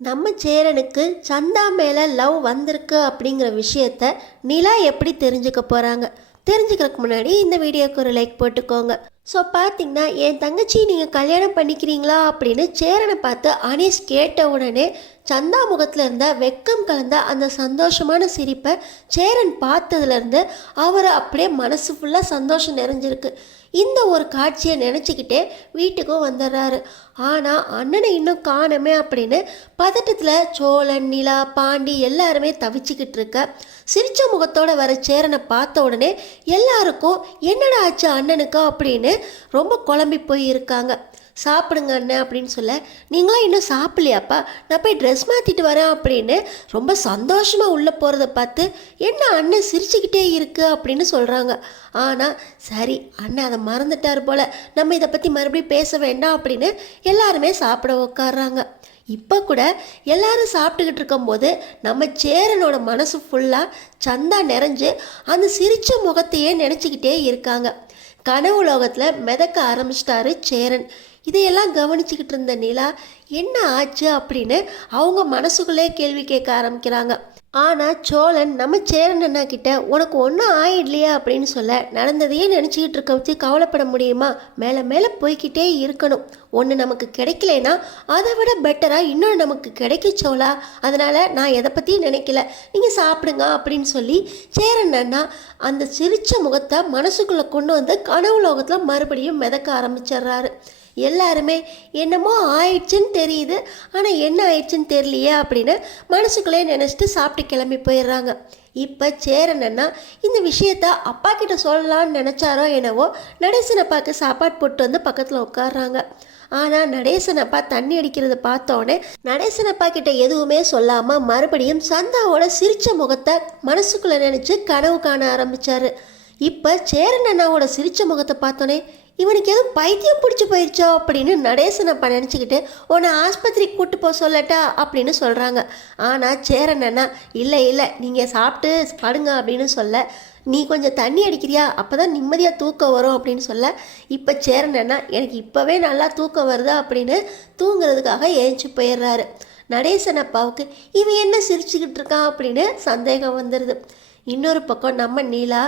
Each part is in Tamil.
நம்ம சேரனுக்கு சந்தா மேலே லவ் வந்திருக்கு அப்படிங்கிற விஷயத்த நிலா எப்படி தெரிஞ்சுக்க போகிறாங்க தெரிஞ்சுக்கிறதுக்கு முன்னாடி இந்த வீடியோக்கு ஒரு லைக் போட்டுக்கோங்க. ஸோ பார்த்தீங்கன்னா என் தங்கச்சி நீங்கள் கல்யாணம் பண்ணிக்கிறீங்களா அப்படின்னு சேரனை பார்த்து அனீஸ் கேட்ட உடனே சந்தா முகத்தில் இருந்த வெக்கம் கலந்த அந்த சந்தோஷமான சிரிப்பை சேரன் பார்த்ததுலேருந்து அவர் அப்படியே மனசு ஃபுல்லாக சந்தோஷம் நிறைஞ்சிருக்கு. இந்த ஒரு காட்சியை நினச்சிக்கிட்டே வீட்டுக்கும் வந்துடுறாரு. ஆனால் அண்ணனை இன்னும் காணமே அப்படின்னு பதட்டத்தில் சோழன் நிலா பாண்டி எல்லாருமே தவிச்சுக்கிட்டு இருக்க. சிரிச்ச முகத்தோட வர சேரனை பார்த்த உடனே எல்லாருக்கும் என்னடா ஆச்சு அண்ணனுக்கு அப்படின்னு ரொம்ப குழம்பி போயிருக்காங்க. சாப்பிடுங்க அண்ணன் அப்படின்னு சொல்ல நீங்களாம் இன்னும் சாப்பிடலையாப்பா? நான் போய் ட்ரெஸ் மாற்றிட்டு வரேன் அப்படின்னு ரொம்ப சந்தோஷமாக உள்ளே போகிறத பார்த்து என்ன அண்ணன் சிரிச்சுக்கிட்டே இருக்கு அப்படின்னு சொல்கிறாங்க ஆனால் சரி அண்ணன் அதை மறந்துட்டார் போல் நம்ம இதை பற்றி மறுபடியும் பேச வேண்டாம் அப்படின்னு எல்லாருமே சாப்பிட உட்காடுறாங்க இப்போ கூட எல்லாரும் சாப்பிட்டுக்கிட்டு இருக்கும்போது நம்ம சேரனோட மனசு ஃபுல்லாக சந்தா நிறைஞ்சு அந்த சிரித்த முகத்தையே நினச்சிக்கிட்டே இருக்காங்க. கனவு லோகத்தில் மிதக்க ஆரம்பிச்சிட்டாரு சேரன். இதையெல்லாம் கவனிச்சுக்கிட்டு இருந்த நிலா என்ன ஆச்சு? அப்படின்னு அவங்க மனசுக்குள்ளே கேள்வி கேட்க ஆரம்பிக்கிறாங்க. ஆனால் சோழன் நம்ம சேரன் அண்ணா கிட்ட உனக்கு ஒன்றும் ஆயிடலையா? அப்படின்னு சொல்ல நடந்ததையே நினச்சிக்கிட்டு இருக்க வச்சு கவலைப்பட முடியுமா? மேலே மேலே போய்க்கிட்டே இருக்கணும். ஒன்று நமக்கு கிடைக்கலனா அதை விட பெட்டராக இன்னொன்று நமக்கு கிடைக்க சோழா. அதனால் நான் எதை பற்றியும் நினைக்கல. நீங்கள் சாப்பிடுங்க அப்படின்னு சொல்லி சேரன் அண்ணா அந்த சிரித்த முகத்தை மனசுக்குள்ளே கொண்டு வந்து கனவு லோகத்தில் மறுபடியும் மிதக்க ஆரம்பிச்சிடுறாரு. எல்லாருமே என்னமோ ஆயிடுச்சுன்னு தெரியுது. ஆனால் என்ன ஆயிடுச்சுன்னு தெரியலையே அப்படின்னு மனசுக்குள்ளே நினச்சிட்டு சாப்பிட்டு கிளம்பி போயிடுறாங்க. இப்போ சேரனன்னா இந்த விஷயத்த அப்பா கிட்ட சொல்லலாம்னு நினச்சாரோ என்னவோ நடேசன் அப்பாவுக்கு சாப்பாடு போட்டு வந்து பக்கத்தில் உட்காடுறாங்க ஆனால் நடேசன் அப்பா தண்ணி அடிக்கிறத பார்த்தோன்னே நடேசன் அப்பா கிட்ட எதுவுமே சொல்லாமல் மறுபடியும் சந்தாவோட சிரிச்ச முகத்தை மனசுக்குள்ளே நினச்சி கனவு காண ஆரம்பித்தார் இப்போ சேரன் அண்ணாவோட சிரிச்ச முகத்தை பார்த்தோன்னே இவனுக்கு எதுவும் பைத்தியம் பிடிச்சி போயிடுச்சோ அப்படின்னு நடேசன் அப்பா நினச்சிக்கிட்டு உன்னை ஆஸ்பத்திரிக்கு கூட்டு போக சொல்லட்டா அப்படின்னு சொல்கிறாங்க ஆனால் சேரன் இல்லை இல்லை நீங்கள் சாப்பிட்டு படுங்க அப்படின்னு சொல்ல நீ கொஞ்சம் தண்ணி அடிக்கிறியா? அப்போ தான் நிம்மதியாக தூக்கம் வரும் அப்படின்னு சொல்ல இப்போ சேரன் எனக்கு இப்போவே நல்லா தூக்கம் வருதா? அப்படின்னு தூங்குறதுக்காக ஏஞ்சி போயிடுறாரு. நடேசன் அப்பாவுக்கு இவன் என்ன சிரிச்சுக்கிட்டு இருக்கான்? அப்படின்னு சந்தேகம் வந்துடுது இன்னொரு பக்கம் நம்ம நீலா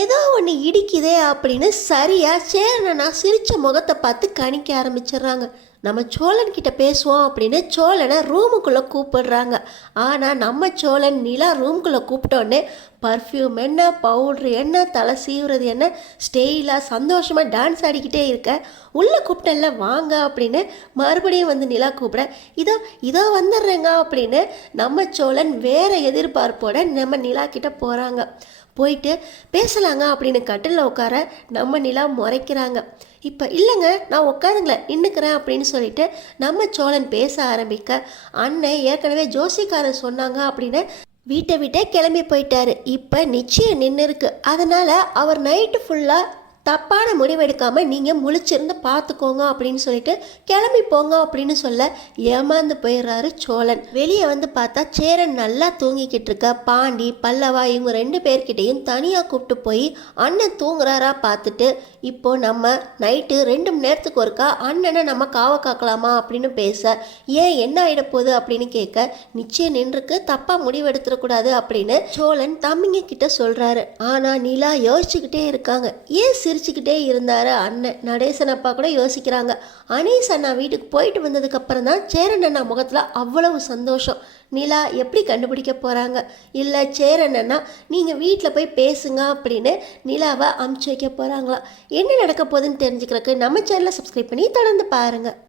ஏதோ ஒன்று இடிக்குதே அப்படின்னு சரியாக சேரனா சிரித்த முகத்தை பார்த்து கணிக்க ஆரம்பிச்சிடுறாங்க. நம்ம சோழன்கிட்ட பேசுவோம் அப்படின்னு சோழனை ரூமுக்குள்ளே கூப்பிடுறாங்க. ஆனால் நம்ம சோழன் நிலா ரூம்குள்ளே கூப்பிட்டோன்னே பர்ஃப்யூம் என்ன பவுட்ரு என்ன தலை சீவுறது என்ன ஸ்டெயிலாக சந்தோஷமாக டான்ஸ் ஆடிக்கிட்டே இருக்க. உள்ளே கூப்பிட்டல வாங்க அப்படின்னு மறுபடியும் வந்து நிலா கூப்பிட இதோ இதோ வந்துடுறேங்க அப்படின்னு நம்ம சோழன் வேறு எதிர்பார்ப்போட நம்ம நிலா கிட்ட போகிறாங்க போயிட்டு பேசலாங்க அப்படின்னு கட்டிலில் உட்கார நம்ம நிலா முறைக்கிறாங்க. இப்போ இல்லைங்க நான் உட்காருங்களேன் நின்றுக்கிறேன் அப்படின்னு சொல்லிட்டு நம்ம சோழன் பேச ஆரம்பிக்க அண்ணன் ஏற்கனவே ஜோசிக்காரன் சொன்னாங்க அப்படின்னு வீட்டை விட்டே கிளம்பி போயிட்டாரு. இப்போ நிச்சயம் நின்று இருக்கு அதனால அவர் நைட்டு ஃபுல்லாக தப்பான முடிவெடுக்காம நீங்கள் முழிச்சிருந்து பார்த்துக்கோங்க அப்படின்னு சொல்லிட்டு கிளம்பி போங்க அப்படின்னு சொல்ல ஏமாந்து போயிடுறாரு சோழன். வெளியே வந்து பார்த்தா சேரன் நல்லா தூங்கிக்கிட்டு இருக்க. பாண்டி பல்லவா இவங்க ரெண்டு பேர்கிட்டையும் தனியாக கூப்பிட்டு போய் அண்ணன் தூங்குறாரா பார்த்துட்டு இப்போ நம்ம நைட்டு ரெண்டு மணி நேரத்துக்கு ஒருக்கா அண்ணனை நம்ம காவ காக்கலாமா? அப்படின்னு பேச ஏன் என்ன ஆகிட போகுது? அப்படின்னு கேட்க நிச்சயம் நின்றுக்கு தப்பாக முடிவெடுத்துடக்கூடாது அப்படின்னு சோழன் தம்பிங்க கிட்ட சொல்கிறாரு ஆனால் நிலா யோசிச்சுக்கிட்டே இருக்காங்க. ஏன் சிரிச்சுக்கிட்டே இருந்தாரு அண்ணன். நடேசன் அப்பா கூட யோசிக்கிறாங்க. அனீஸ் அண்ணா வீட்டுக்கு போயிட்டு வந்ததுக்கப்புறம் தான் சேரன் அண்ணா முகத்தில் அவ்வளவு சந்தோஷம். நிலா எப்படி கண்டுபிடிக்க போகிறாங்க இல்லை சேரன் அண்ணா நீங்கள் வீட்டில் போய் பேசுங்க அப்படின்னு நிலாவை அமுச்சு வைக்க போகிறாங்களா என்ன நடக்க போகுதுன்னு தெரிஞ்சுக்கிறதுக்கு நம்ம சேனலை சப்ஸ்கிரைப் பண்ணி தொடர்ந்து பாருங்கள்